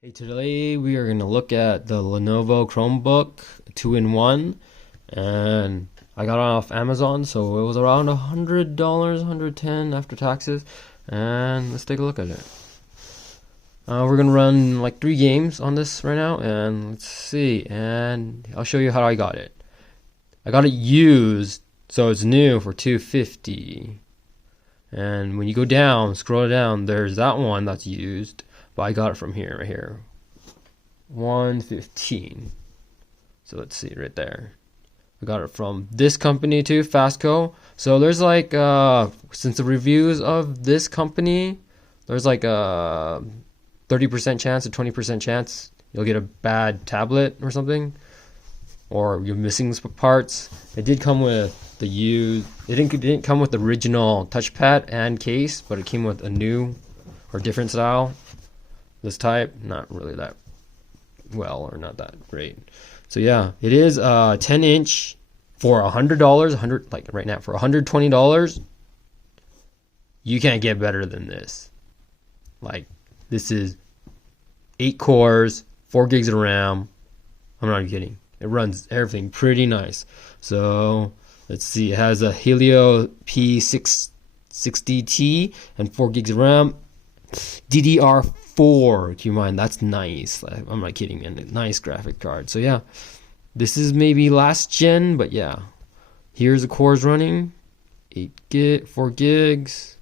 Hey, today we are going to look at the Lenovo Chromebook 2-in-1, and I got it off Amazon, so it was around $100, 110 after taxes, and let's take a look at it. We're going to run like 3 games on this right now, and let's see, and I'll show you how I got it. I got it used, so it's new for $250, and when you go down, scroll down, there's that one that's used. But I got it from here, right here. 115. So let's see right there. I got it from this company too, Fastco. So there's like since the reviews of this company, there's like a 30% chance, a 20% chance you'll get a bad tablet or something, or you're missing parts. It did come with the used. It didn't come with the original touchpad and case, but it came with a new or different style. This type, not really that well, or not that great. So yeah, it is 10-inch for $100. Like right now for $120. You can't get better than this. Like this is 8 cores, 4 gigs of RAM. I'm not even kidding. It runs everything pretty nice. So let's see. It has a Helio P660T and 4 gigs of RAM. DDR4, keep in mind, that's nice. I'm not kidding, man. Nice graphic card. So yeah, this is maybe last gen, but yeah. Here's the cores running, 4 gigs.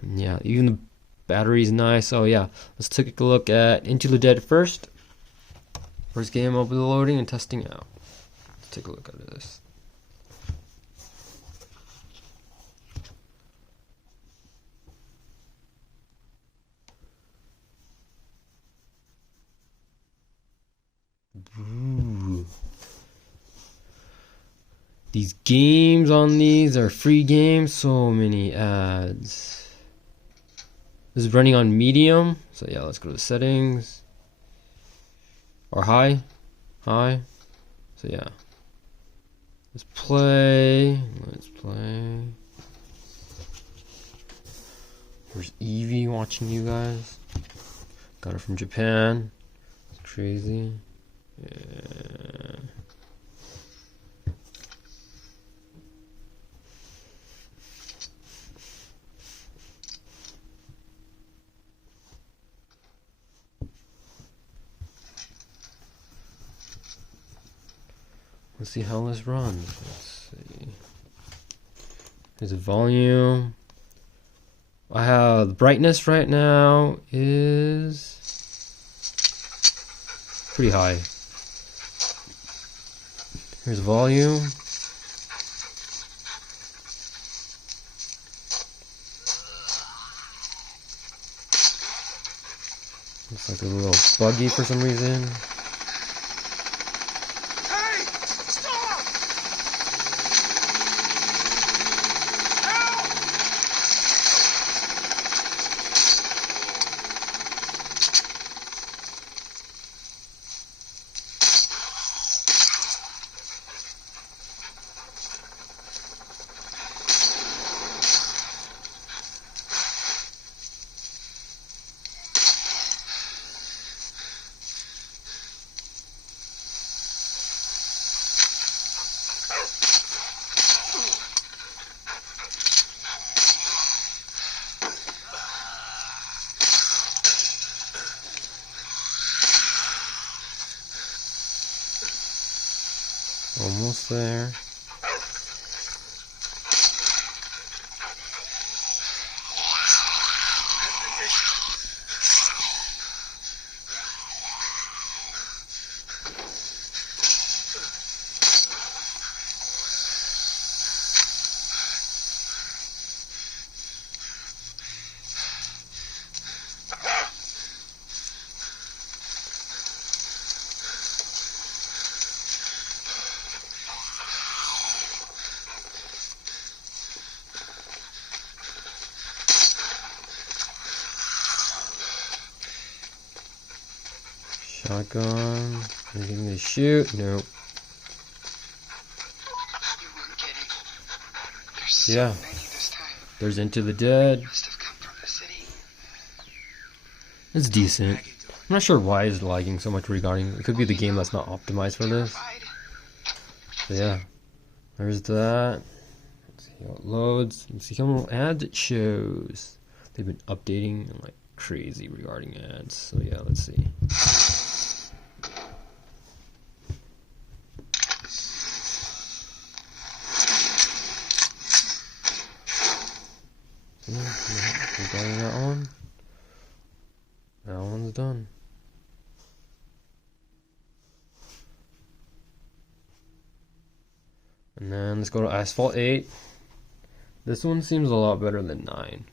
And yeah, even the battery's nice. Oh yeah, let's take a look at Into the Dead first. First game I'll be loading and testing out. Let's take a look at this. Ooh. These games on these are free games. So many ads. This is running on medium. So yeah, let's go to settings. Or high. So yeah. Let's play. There's Evie watching you guys. Got it from Japan. It's crazy. Yeah. Let's see how this runs. Let's see. There's a volume. I have the brightness right now is pretty high. Here's volume. Looks like a little buggy for some reason. Hey! Stop! Almost there. Shotgun. You're getting to shoot. Nope. Yeah. There's Into the Dead. It's decent. I'm not sure why it's lagging so much regarding. It could be the game that's not optimized for this. So yeah, there's that. Let's see how it loads. Let's see how many ads it shows. They've been updating like crazy regarding ads. So yeah, let's see. Regarding that one. That one's done. And then let's go to Asphalt 8. This one seems a lot better than 9.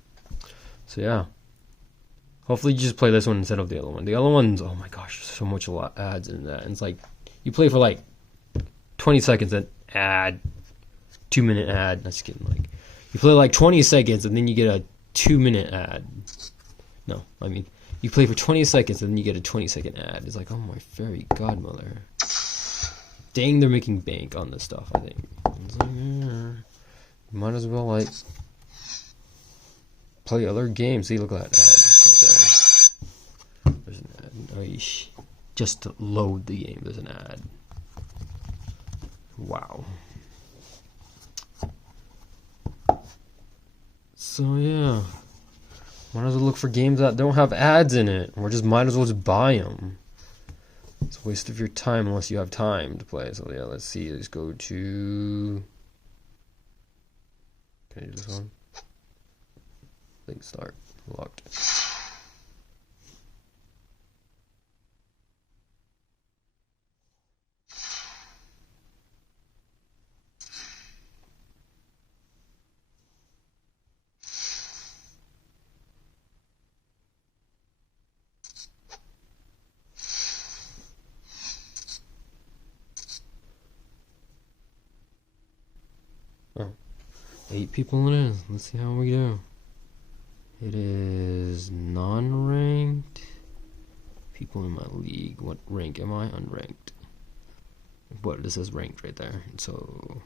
So yeah. Hopefully you just play this one instead of the other one. The other one's, oh my gosh, so much a lot ads in that. And it's like, you play for like 20 seconds and ad, 2-minute ad. That's kidding. Like, you play like 20 seconds and then you get a 2-minute ad. No, I mean, you play for 20 seconds and then you get a 20-second ad. It's like, oh my fairy godmother. Dang, they're making bank on this stuff, I think. It's like, you might as well, like, play other games. See, look at that ad right there. There's an ad. Oish. Just to load the game, there's an ad. Wow. So, yeah. Might as well look for games that don't have ads in it. Or just might as well just buy them. It's a waste of your time unless you have time to play. So yeah, let's see. Let's go to... Can I do this one? Link start. Locked. Oh, 8 people it is. Let's see how we do. It is non-ranked. People in my league. What rank am I? Unranked. But this says ranked right there. So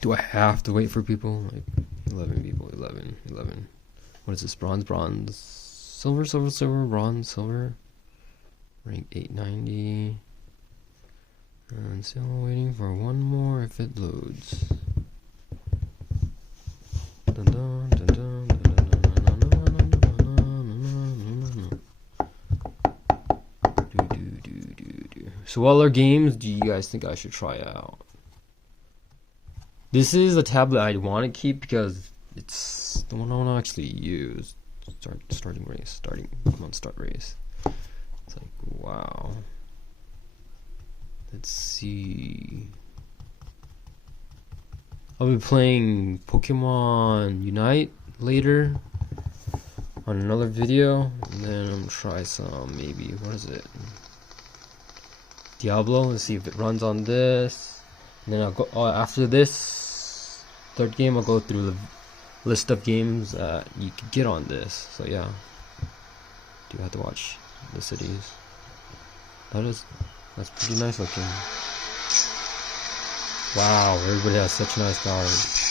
do I have to wait for people? Like 11 people. 11. What is this? Bronze, silver, bronze, silver. Rank 890. And still waiting for one more if it loads. So what other games do you guys think I should try out? This is a tablet I'd want to keep because it's the one I want to actually use. Starting race. Come on, start race. It's like, wow. Let's see. I'll be playing Pokemon Unite later on another video, and then I'm gonna try some maybe, what is it? Diablo. Let's see if it runs on this. And then I'll go after this third game. I'll go through the list of games that you could get on this. So yeah, do have to watch the cities. That's pretty nice looking. Wow, everybody has such nice cars.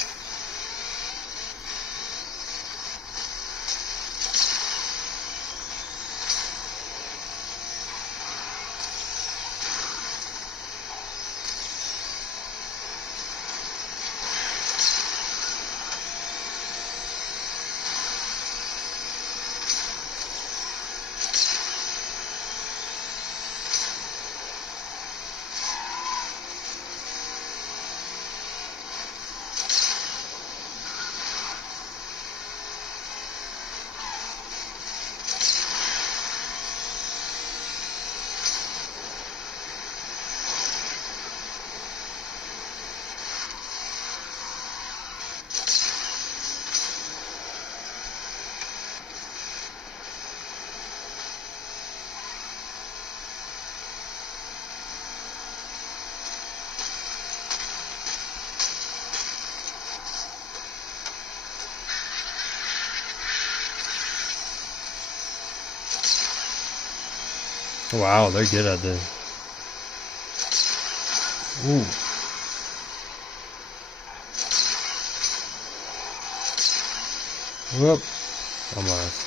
Wow, they're good at this. Ooh. Whoop. I'm live.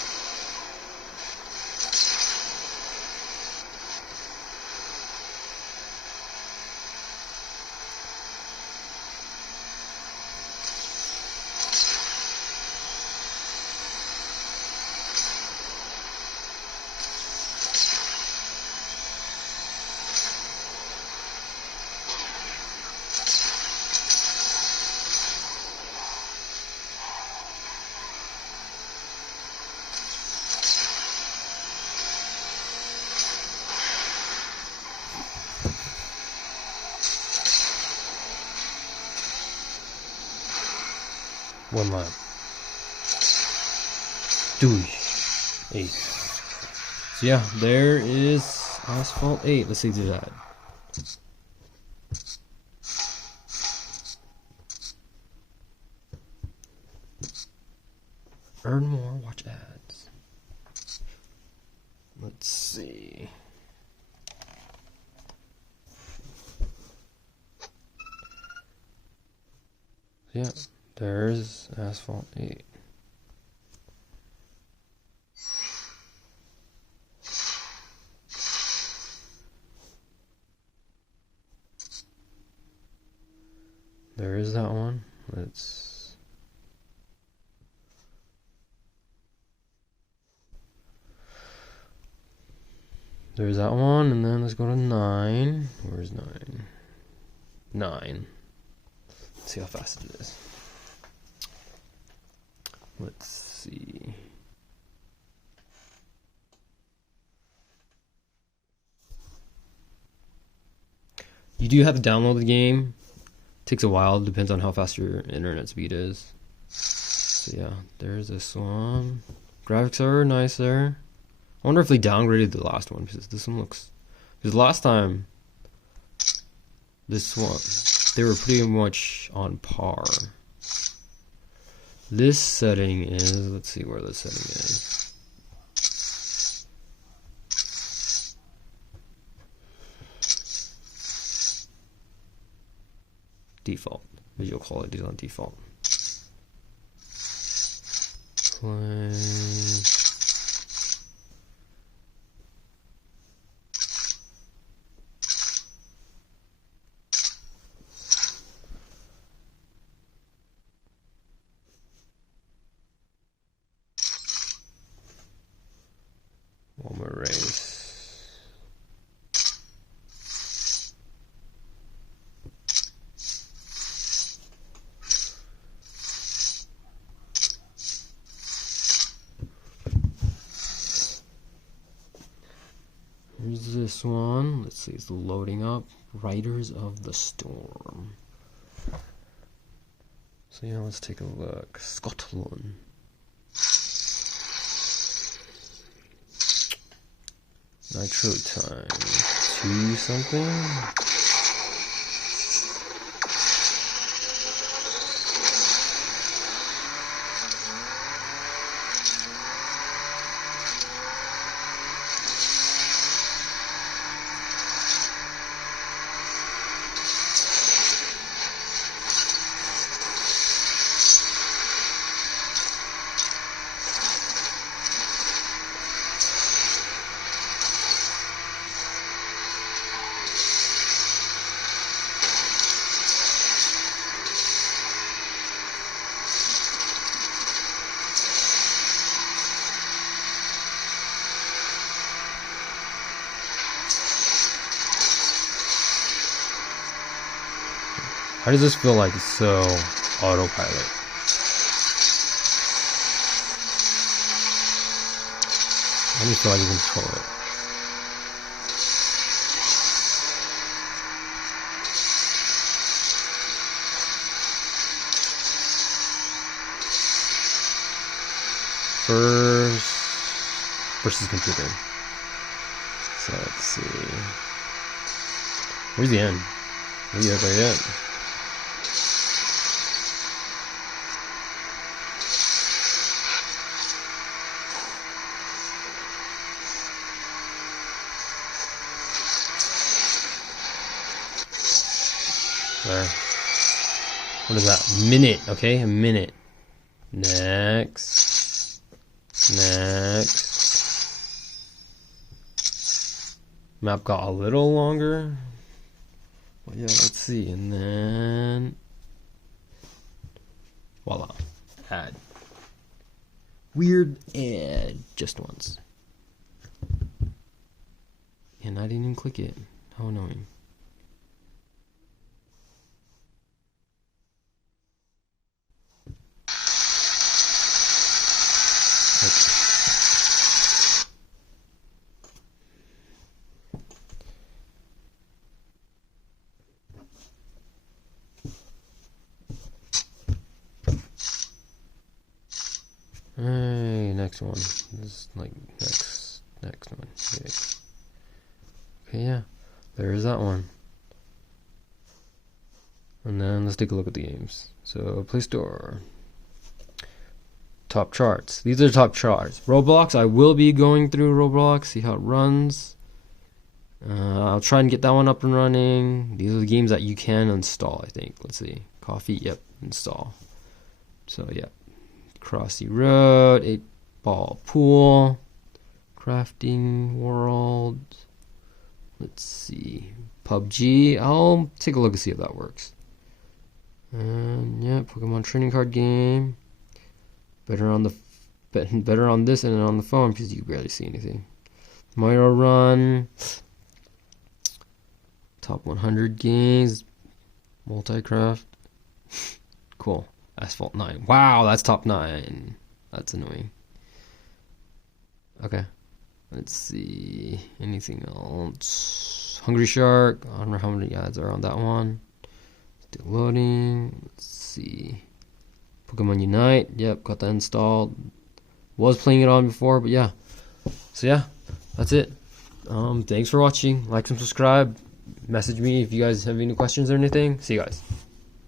One lap. Dude. 8. So yeah, there is Asphalt 8. Let's see do that. Earn more, watch ads. Let's see. Yeah, there's Asphalt 8. There is that one. There's that one, and then let's go to 9. Where's 9? 9. Let's see how fast it is. Let's see. You do have to download the game. Takes a while, depends on how fast your internet speed is. So yeah, there's this one. Graphics are nice there. I wonder if they downgraded the last one, because this one looks... Because last time, this one, they were pretty much on par. This setting is... Let's see where the setting is. Default. Visual quality is on default. Play. One more race. Here's this one. Let's see, it's loading up. Riders of the Storm. So yeah, let's take a look. Scotland. Nitro time. 2 something. How does this feel like it's so autopilot? How do you feel like you control it? Versus computer. So let's see. Where's the end? Where's the very end? There. What is that? Minute, okay? A minute. Next. Next. Map got a little longer. Well, yeah, let's see. And then voila. Add. Weird add just once. And I didn't even click it. How annoying. Hey, next one. This is like next one. Okay, yeah. There's that one. And then let's take a look at the games. So Play Store. Top charts. These are top charts. Roblox, I will be going through Roblox, see how it runs. I'll try and get that one up and running. These are the games that you can install, I think. Let's see. Coffee, yep, install. So, yeah. Crossy Road, 8-ball pool, crafting world. Let's see. PUBG. I'll take a look and see if that works. And yeah, Pokemon trading card game. Better on this and on the phone because you barely see anything. Mario Run. Top 100 games. Multicraft. Cool. Asphalt 9. Wow, that's top 9. That's annoying. Okay. Let's see. Anything else? Hungry Shark. I don't know how many ads are on that one. Still loading. Let's see. Pokemon Unite. Yep, got that installed. Was playing it on before, but yeah. So yeah, that's it. Thanks for watching. Like and subscribe. Message me if you guys have any questions or anything. See you guys.